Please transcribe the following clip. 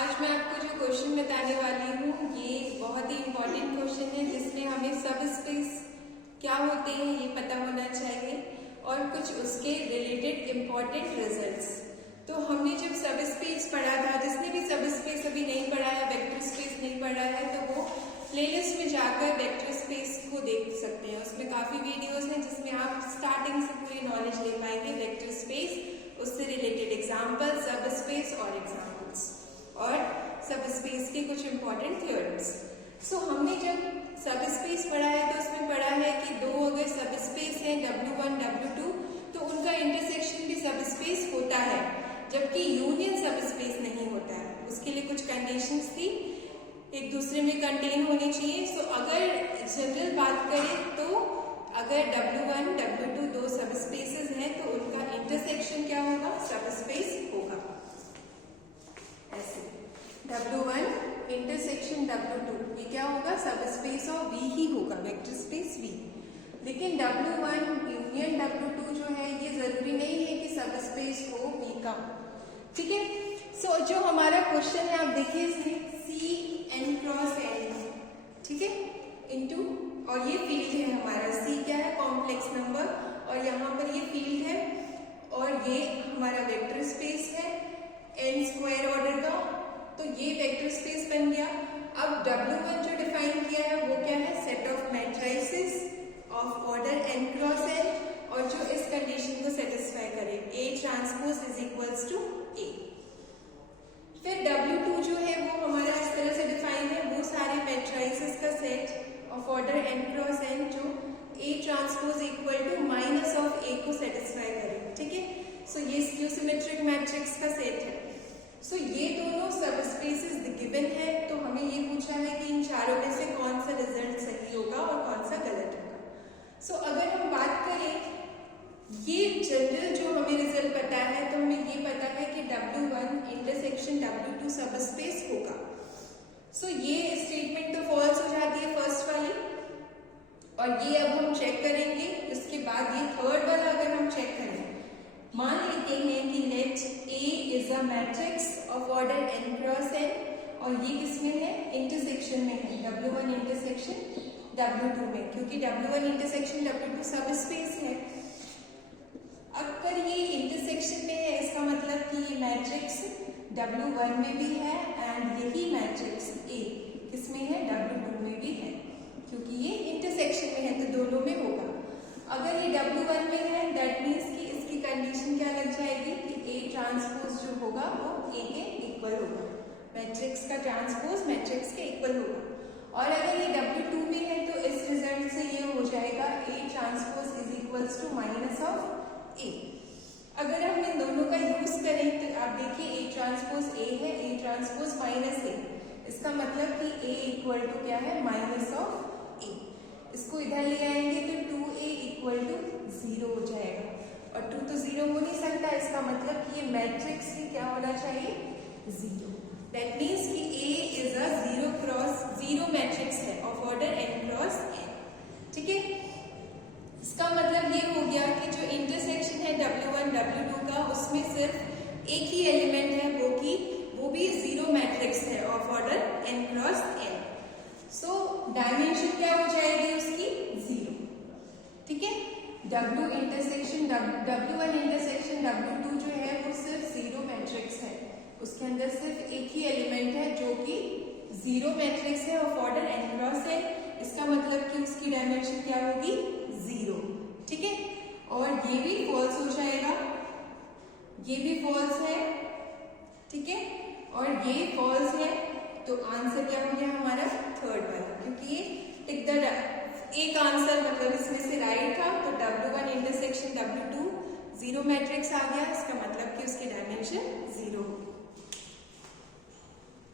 आज मैं आपको जो क्वेश्चन बताने वाली हूँ ये बहुत ही इम्पोर्टेंट क्वेश्चन है जिसमें हमें सब स्पेस क्या होते हैं ये पता होना चाहिए और कुछ उसके रिलेटेड इम्पोर्टेंट रिजल्ट्स। तो हमने जब सब स्पेस पढ़ा था, जिसने भी सब स्पेस अभी नहीं पढ़ा है, वेक्टर स्पेस नहीं पढ़ा है, तो वो प्लेलिस्ट में जाकर वेक्टर स्पेस को देख सकते हैं। उसमें काफी वीडियोस हैं जिसमें आप स्टार्टिंग से पूरी नॉलेज ले पाएंगे वेक्टर स्पेस, उससे रिलेटेड एग्जाम्पल, सब स्पेस और एग्जाम्पल्स और सब स्पेस के कुछ इंपॉर्टेंट थ्योरम्स। सो हमने जब सब स्पेस पढ़ा है तो उसमें पढ़ा है कि दो अगर सब स्पेस है W1 W2 तो उनका इंटरसेक्शन भी सब स्पेस होता है, जबकि यूनियन सब स्पेस नहीं होता है। उसके लिए कुछ कंडीशंस थी, एक दूसरे में कंटेन होनी चाहिए। सो अगर जनरल बात करें तो अगर W1 W2 दो सब स्पेसेस हैं तो उनका इंटरसेक्शन क्या होगा? सब स्पेस होगा। ऐसे W1 इंटरसेक्शन W2 ये क्या होगा? सब स्पेस और V ही होगा, वेक्टर स्पेस V। लेकिन W1 यूनियन W2 जो है ये जरूरी नहीं है कि सब स्पेस हो V का, ठीक है। सो जो हमारा क्वेश्चन है आप देखिए इसमें CN क्रॉस N, ठीक है, इनटू, और ये फील्ड है हमारा C क्या है? कॉम्प्लेक्स नंबर, और यहाँ पर ये फील्ड है और ये हमारा वेक्टर स्पेस है n स्क्वायर ऑर्डर का, तो ये वेक्टर स्पेस बन गया। अब W1 जो डिफाइन किया है वो क्या है? Set of matrices of order n cross n, और जो इस कंडीशन को सेटिस्फाई करे A transpose is equals to A। फिर W2 जो है वो हमारा इस तरह से डिफाइन है, वो सारे मैट्रिसेस का set of order n cross n जो A transpose equal to minus of A को सेटिस्फाई करे, ठीक है। सो ये स्क्यू सिमेट्रिक मैट्रिक्स का सेट है। सो ये दोनों सब स्पेसेस गिवन है, तो हमें ये पूछा है कि इन चारों में से कौन सा रिजल्ट सही होगा और कौन सा गलत होगा। सो अगर हम बात करें ये जनरल जो हमें रिजल्ट पता है, तो हमें ये पता है कि W1 इंटरसेक्शन W2 सब स्पेस होगा। सो ये स्टेटमेंट तो फॉल्स हो जाती है फर्स्ट वाली, और ये अब हम चेक करेंगे। उसके बाद ये थर्ड वाला अगर हम चेक करें, मान लेते हैं कि let A is a matrix of order n cross n, और ये किसमें है? इंटरसेक्शन में है, W1 इंटरसेक्शन W2 में, क्योंकि W1 इंटरसेक्शन W2 सब स्पेस है। अगर ये इंटरसेक्शन में है इसका मतलब कि ये मैट्रिक्स W1 में भी है एंड यही मैट्रिक्स A किसमें है? W2 में भी है, क्योंकि ये इंटरसेक्शन में है तो दोनों में होगा। अगर ये W1 में है दैट मीन्स कि इसकी कंडीशन क्या लग जाएगी कि A ट्रांसपोज जो होगा वो A के इक्वल होगा, मैट्रिक्स का ट्रांसपोज मैट्रिक्स के इक्वल होगा। और अगर ये W2 में है तो इस रिजल्ट से ये हो जाएगा A transpose is equals to minus of A। अगर हम इन दोनों का यूज करें तो आप देखिए A ट्रांसपोज A है, A ट्रांसपोज माइनस A, इसका मतलब कि A इक्वल टू क्या है? Minus of A। इसको इधर ले आएंगे तो 2A इक्वल टू 0 हो जाएगा, और 2 तो 0 हो नहीं सकता, इसका मतलब कि ये मैट्रिक्स ही क्या होना चाहिए? 0। दैट मीन्स कि A is a 0 cross 0 matrix है of order n cross n, ठीक है। इसका मतलब ये हो गया कि जो इंटरसेक्शन है W1 W2 का, उसमें सिर्फ एक ही एलिमेंट है, वो भी 0 मैट्रिक्स है of order n cross n। So dimension क्या हो जाएगी उसकी? 0, ठीक है। W1 इंटरसेक्शन W2 जो है वो सिर्फ 0 मैट्रिक्स है, उसके अंदर सिर्फ एक ही एलिमेंट है जो कि 0 मैट्रिक्स है of order n cross n। इसका मतलब कि उसकी डायमेंशन क्या होगी? 0, ठीक है। और ये भी फॉल्स हो जाएगा, ये भी फॉल्स है, ठीक है, और ये फॉल्स है, तो आंसर क्या हो गया हमारा? थर्ड वाला, क्योंकि ये टिक द एक आंसर मतलब इसमें से राइट था, तो W1 इंटरसेक्शन W2 0 मैट्रिक्स आ गया, इसका मतलब कि उसकी डायमेंशन 0 हो